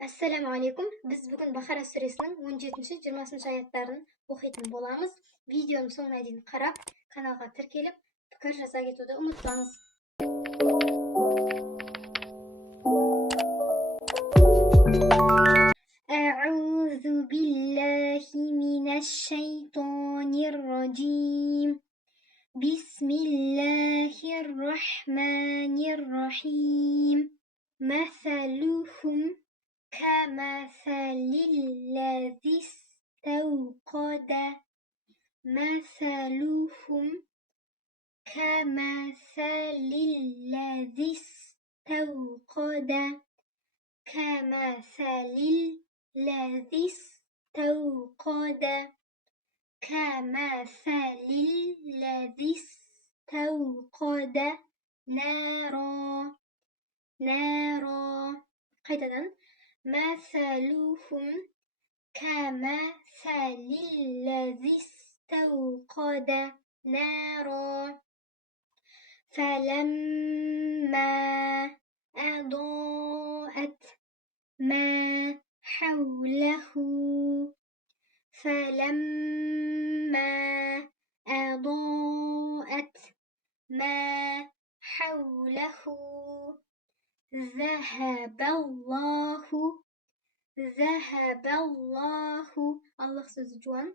Assalamu alaikum. Biz bugun Bakara suresinin 17-20 ayetlerini okuytun bolamız. Videonun sonuna дейін qarab, kanalga tirkelip, pikir jaza ketүүнү unutmаңыз. أعوذ بالله من الشيطان الرجيم. بسم الله الرحمن الرحيم. مثلهم كمثل الذي استوقد مثلهم كمثل الذي استوقد كمثل الذي استوقد كمثل الذي استوقد نارا قيدا مثلهم كمثل الذي استوقد نارا فلما أضاءت ما حوله فلما أضاءت ما حوله ذهب الله الله سوزجوان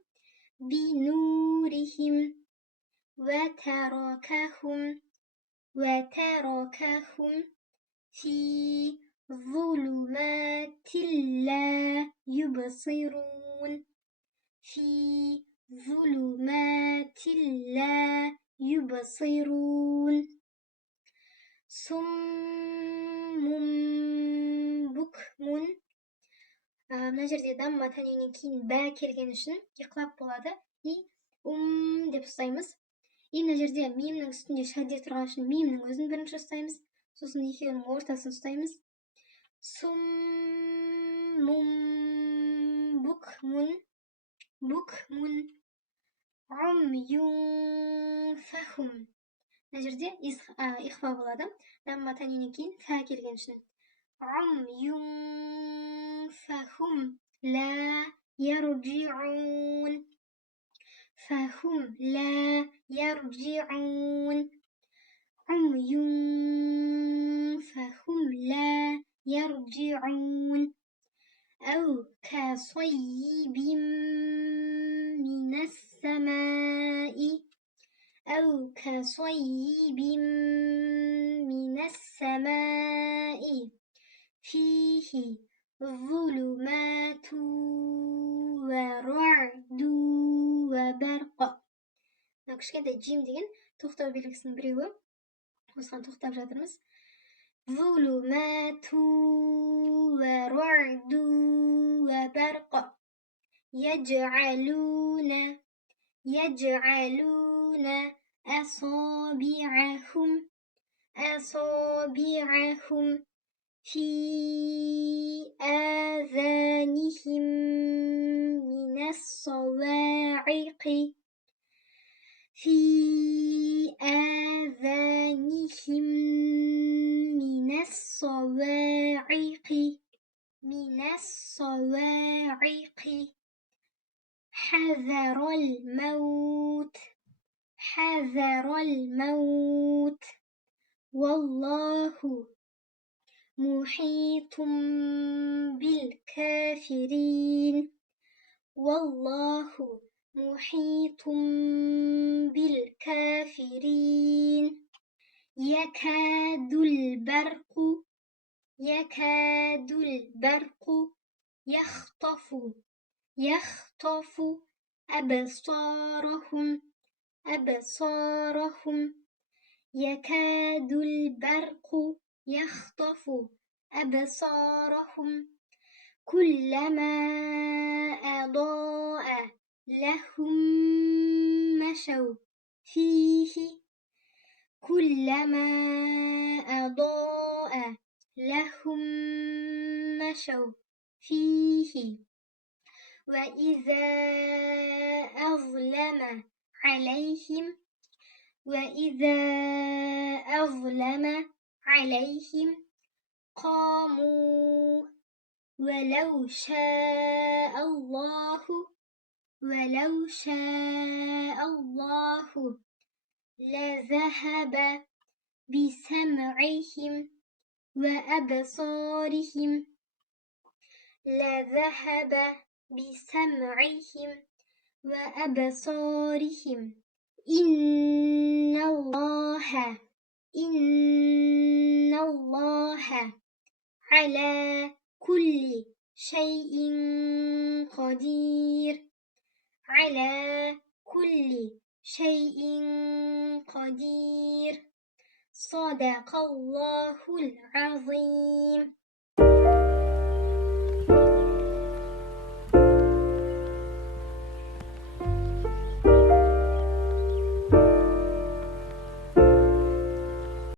بنورهم وتركهم في ظلمات لا يبصرون صم بكم мына жерде дамма тәнінен кейін бә келген үшін иқлап болады и деп ұстаймыз. И мына жерде мимнің үстінде шәдде тұрған үшін мимнің өзін бірінші ұстаймыз, сосын екеуінің ортасын ұстаймыз. Суммун букмун умюн фахум. Мына жерде ихфа болады. Дамма тәнінен кейін фә келген үшін. عمي فهم لا يرجعون عمي فهم لا يرجعون أو كصيب من السماء فيه ظلمات ورعد وبرق. кішкентай джим деген тоқтау белгісінің біреуі. Осыған тоқтап жатырмыз. ظلمات ورعد وبرق يجعلون أصابعهم في آذانهم من الصواعق حذر الموت والله محيط بالكافرين يكاد البرق يخطف أبصارهم يكاد البرق يخطف أبصارهم كلما أضاء لهم مشوا فيه وإذا أظلم عليهم ولو شاء الله ولو شاء الله لذهب بسمعهم وأبصارهم لذهب بسمعهم وأبصارهم إن الله على كل شيء قدير على كل شيء قدير صدق الله العظيم.